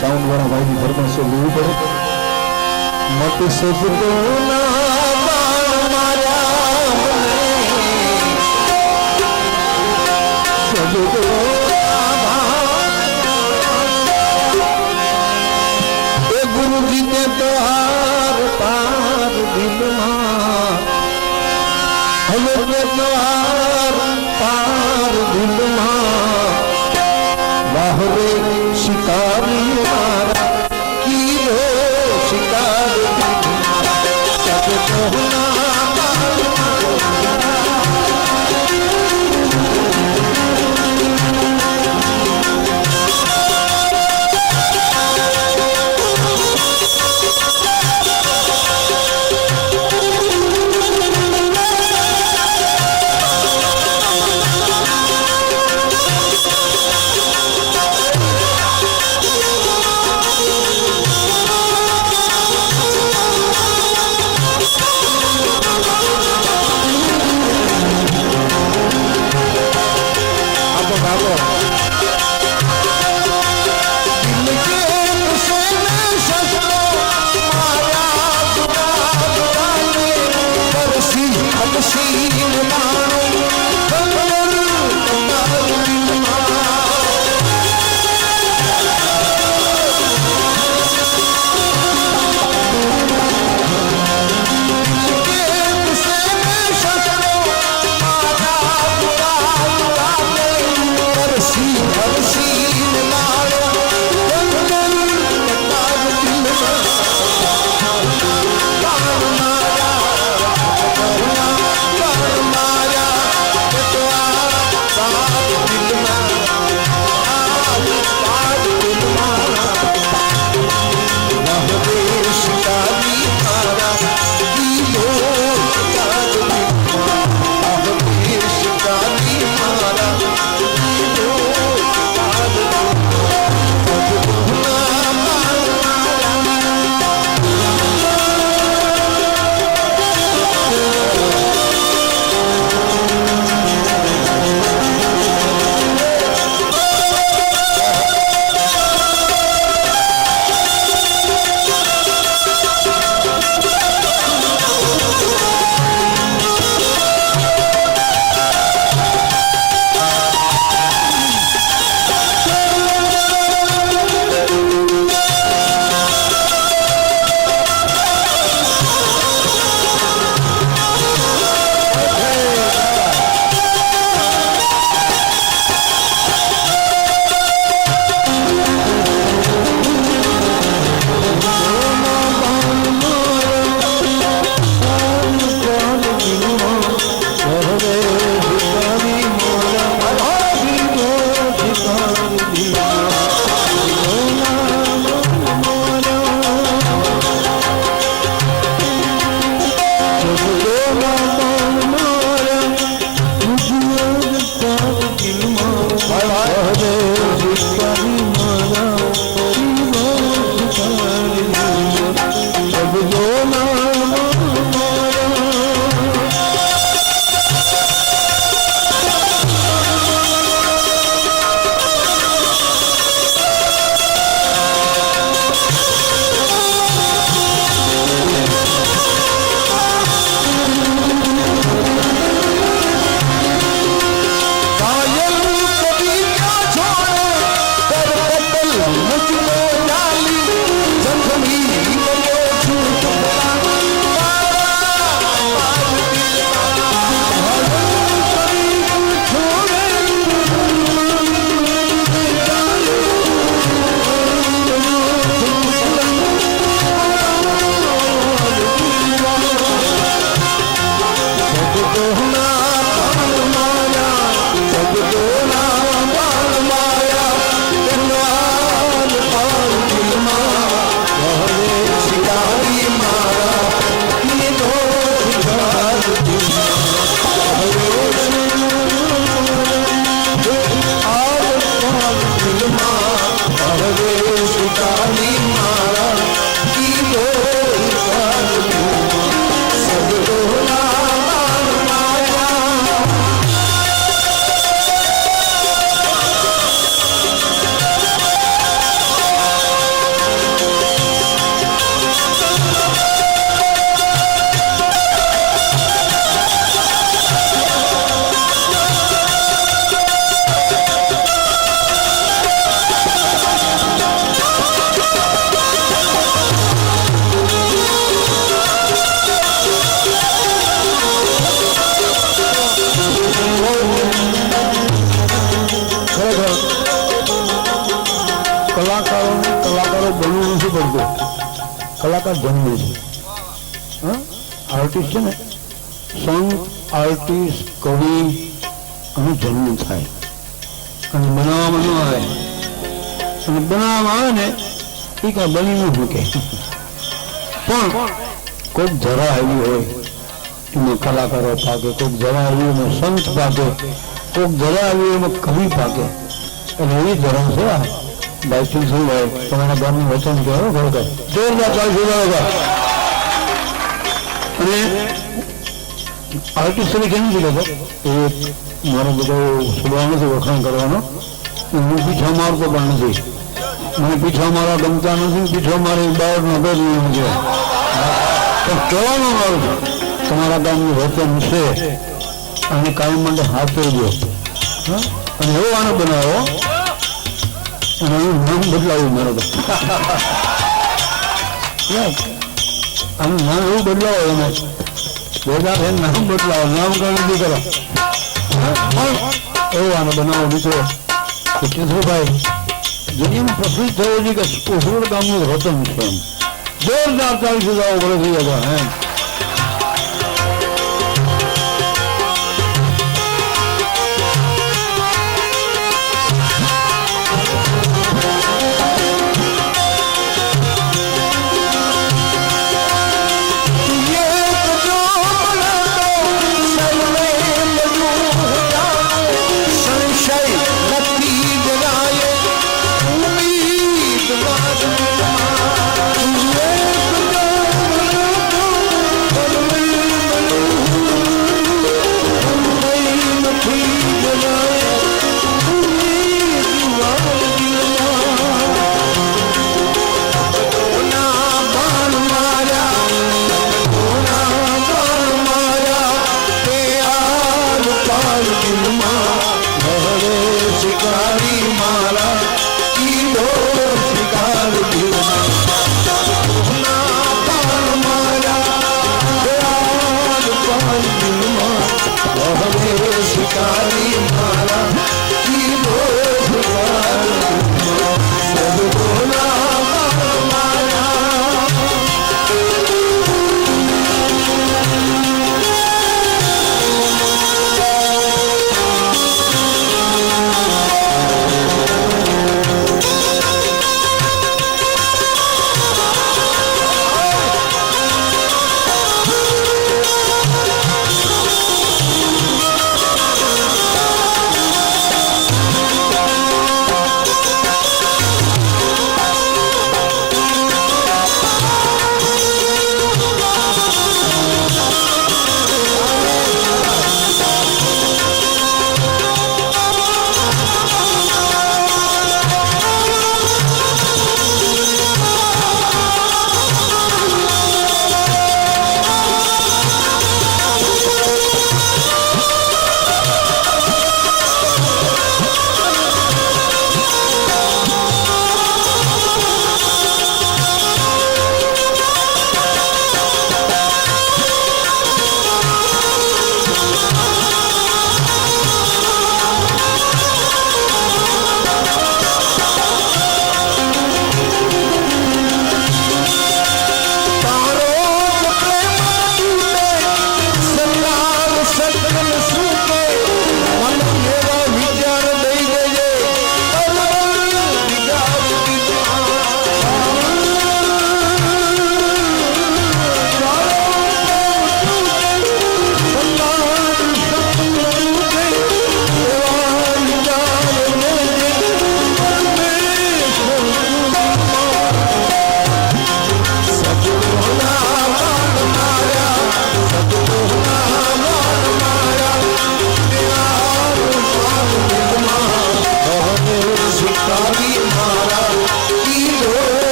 साउंड वाला भाई की फरमाइश से लेवी पड़े मत सजदो ना बाण मारा सजदो ए गुरु जी ने तो हार पार दिल मां हमें तो हार पार दिल मां बाहरे शिकारी मारा कीरो शिकार सब कहना કલાકારો બનવું નથી પડતું, કલાકાર જન્મે છે. આર્ટિસ્ટ છે ને, સંત, આર્ટિસ્ટ, કવિ અને જન્મ થાય અને બનાવવામાં ન આવે, અને બનાવવામાં આવે ને એ કાંઈ બની ન શકે. પણ કોઈક જરા આવી હોય એમાં કલાકારો પાકે, કોઈક જરા આવી એમાં સંત પાકે, કોઈક જરા આવી એમાં કવિ પાકે. એટલે એ જરા છે આ ભાઈ તુલસીભાઈ તમારા ગામનું વચન કહેવાય ખરેખર જોરદાર ચાલશે. અને આર્ટિસ્ટ તરીકે નથી કહેતો, એ મારો બધો સ્વભાવ નથી વખાણ કરવાનો. હું પીછા મારતો પણ નથી, મને પીછા મારવા ગમતા નથી, પીછા મારી બાળકનો ગર નથી. પણ કહેવાનું મારું છું તમારા ગામનું વચન છે અને કાયમ માટે હાથ દો અને એવો આનો બનાવો અને હું નામ બદલાવું મારો તો આનું નામ એવું બદલાવો એને ભેગા થઈને નામ બદલાવો, નામકરણ નથી કરો. એવું આનો બનાવો મિત્રો કિશોરભાઈ દુનિયામાં પ્રસિદ્ધ થયો છે કે ઉસરોડ ગામનું રતન છે. એમ જોરદાર 40,000 વર્ષ થઈ ગયા.